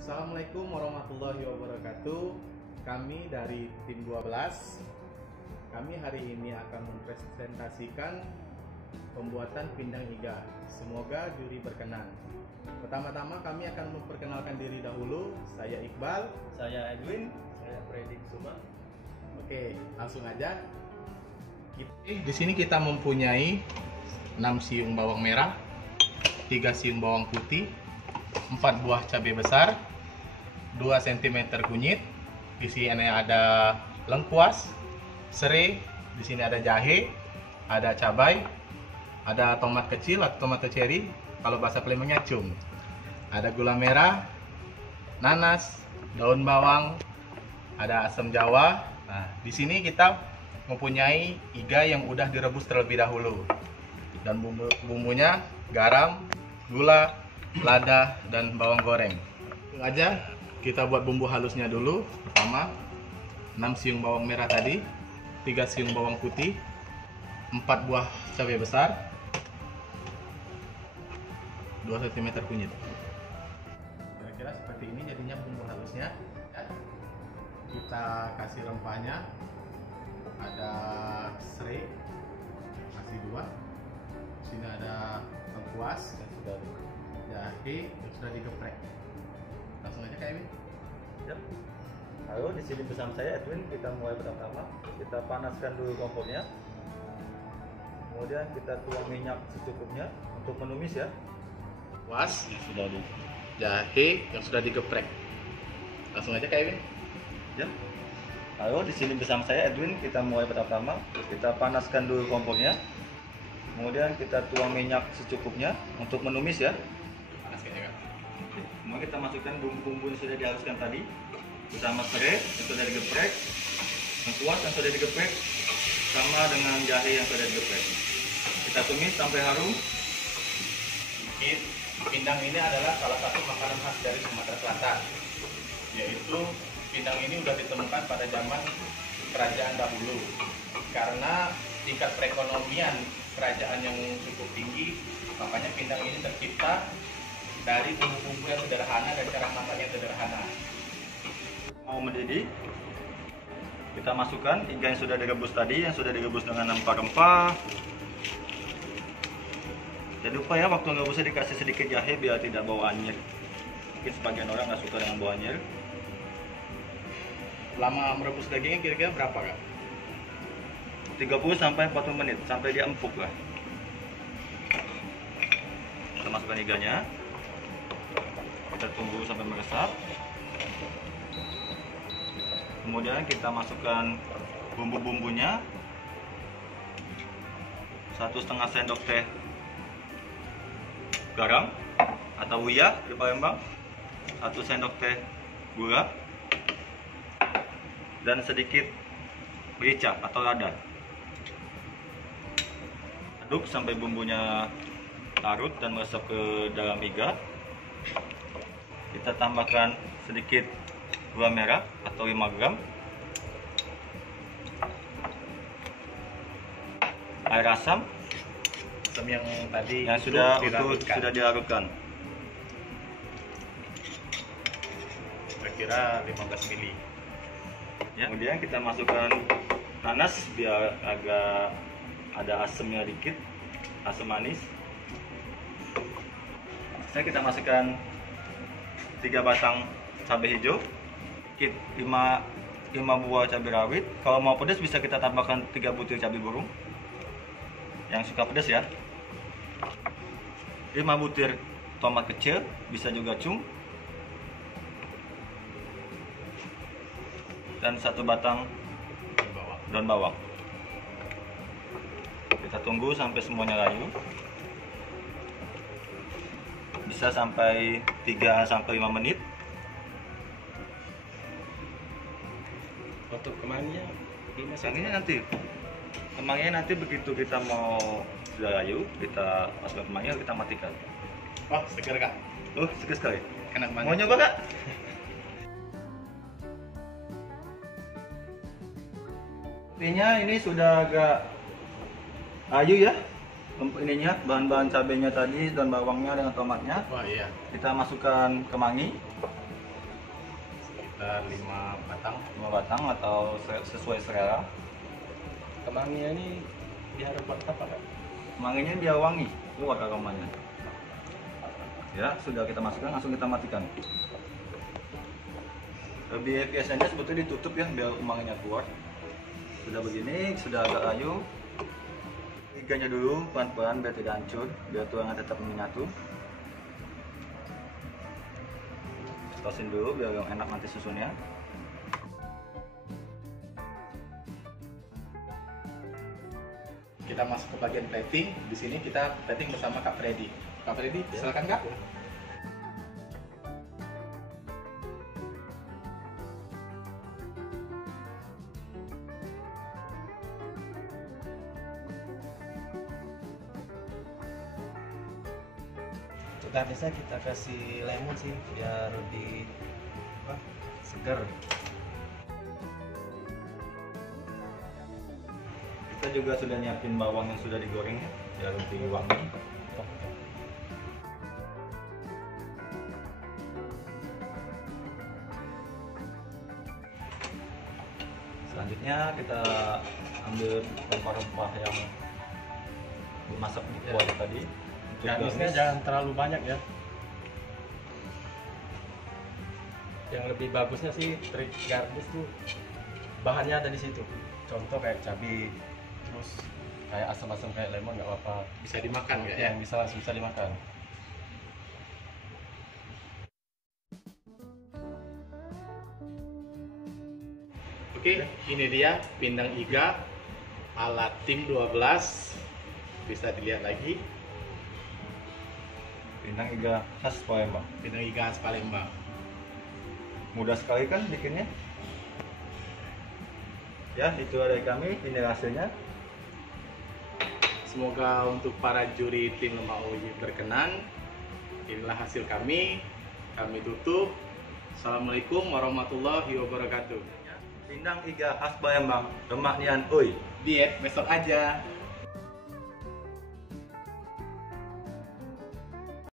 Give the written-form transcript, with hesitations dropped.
Assalamualaikum warahmatullahi wabarakatuh. Kami dari tim 12. Kami hari ini akan mempresentasikan pembuatan pindang iga. Semoga juri berkenan. Pertama-tama kami akan memperkenalkan diri dahulu. Saya Iqbal. Saya Edwin. Saya Freddy Suma. Oke, langsung aja. Di sini kita mempunyai 6 siung bawang merah, 3 siung bawang putih, 4 buah cabai besar, 2 cm kunyit. Di sini ada lengkuas, serai, di sini ada jahe, ada cabai, ada tomat kecil atau tomat cherry, kalau bahasa Palembangnya cum. Ada gula merah, nanas, daun bawang, ada asam jawa. Nah, di sini kita mempunyai iga yang udah direbus terlebih dahulu. Dan bumbunya garam, gula, lada, dan bawang goreng. Langsung aja kita buat bumbu halusnya dulu. Pertama, 6 siung bawang merah tadi, 3 siung bawang putih, 4 buah cabai besar, 2 cm kunyit. Kira-kira seperti ini jadinya bumbu halusnya. Kita kasih rempahnya. Ada serai, kasih 2. Di sini ada lengkuas yang sudah jahe yang sudah digeprek. Langsung aja Kak Edwin. Ya. Halo, di sini bersama saya Edwin. Kita mulai pertama. Kita panaskan dulu kompornya. Kemudian kita tuang minyak secukupnya untuk menumis ya. Lengkuas yang sudah jahe yang sudah digeprek. Langsung aja Kak Edwin. Ya. Halo, di sini bersama saya Edwin. Kita mulai pertama. Kita panaskan dulu kompornya. Kemudian kita tuang minyak secukupnya untuk menumis ya. Panaskan ya Kak. Kemudian kita masukkan bumbu-bumbu yang sudah dihaluskan tadi bersama serai yang sudah digeprek, lengkuas yang sudah digeprek, sama dengan jahe yang sudah digeprek. Kita tumis sampai harum. Pindang ini adalah salah satu makanan khas dari Sumatera Selatan, yaitu pindang ini sudah ditemukan pada zaman kerajaan dahulu. Karena tingkat perekonomian kerajaan yang cukup tinggi, makanya pindang ini tercipta dari bumbu-bumbu yang sederhana dan cara masak yang sederhana. Mau mendidih, kita masukkan iga yang sudah direbus tadi, yang sudah direbus dengan rempah-rempah. Jangan lupa ya, waktu ngerebusnya dikasih sedikit jahe biar tidak bau anyir. Mungkin sebagian orang nggak suka dengan bau anyir. Lama merebus dagingnya kira-kira berapa Kak? 30 sampai 40 menit sampai dia empuk lah. Kita masukkan iganya. Kita tunggu sampai meresap. Kemudian kita masukkan bumbu-bumbunya. 1,5 sendok teh garam atau wiyah di Palembang. 1 sendok teh gula dan sedikit merica atau lada. Aduk sampai bumbunya larut dan meresap ke dalam iga. Kita tambahkan sedikit gula merah atau 5 gram, air asam Yang tadi yang sudah dilarutkan. Kira-kira 15 mili. Ya. Kemudian kita masukkan nanas biar agak ada asamnya dikit, asam manis. Setelah kita masukkan 3 batang cabai hijau, 5 buah cabai rawit. Kalau mau pedas bisa kita tambahkan 3 butir cabai burung. Yang suka pedas ya. 5 butir tomat kecil, bisa juga cum. Dan 1 batang daun bawang. Kita tunggu sampai semuanya layu. Bisa sampai 3 sampai 5 menit. Untuk kemanginya Kemangnya nanti begitu kita mau sudah layu, kita masukkan kemangnya, kita matikan. Wah, segar Kak. Segar sekali. Enak banget. Mau nyoba Kak? Ini sudah agak layu ya. ininya, bahan-bahan cabenya tadi, daun bawangnya dengan tomatnya. Wah iya. Kita masukkan kemangi. sekitar 5 batang. 5 batang atau sesuai selera. Kemanginya ini biar buat apa Kak? Kemanginya biar wangi, keluar aromanya. Ya, sudah kita masukkan, langsung kita matikan. Biasanya sebetulnya ditutup ya biar kemanginya keluar. Sudah begini, sudah agak layu. Iganya dulu pelan-pelan biar tidak hancur, biar tuangnya tetap menyatu. Tosin dulu biar yang enak nanti susunnya. Kita masuk ke bagian plating. Di sini kita plating bersama Kak Freddy. Kak Freddy, silakan Kak. Untuk garnisnya kita kasih lemon sih biar lebih segar. Kita juga sudah nyiapin bawang yang sudah digoreng ya, biar lebih wangi. Selanjutnya kita ambil rempah-rempah yang dimasak di kuah tadi. Untuk Garnisnya garnish. jangan terlalu banyak ya. Yang lebih bagusnya sih trik garnish tuh bahannya ada di situ. Contoh kayak cabai, terus kayak asam-asam kayak lemon nggak apa-apa. Bisa dimakan nggak ya? Yang bisa dimakan. Oke, ini dia pindang iga ala tim 12. Bisa dilihat lagi, Pindang iga khas Palembang. pindang iga khas Palembang. Mudah sekali kan bikinnya? Ya, itu dari kami, ini hasilnya. Semoga untuk para juri tim Lemak Uji berkenan. Inilah hasil kami. Kami tutup. Assalamualaikum warahmatullahi wabarakatuh. Pindang iga khas Palembang, lemak nian uy. Diet besok aja.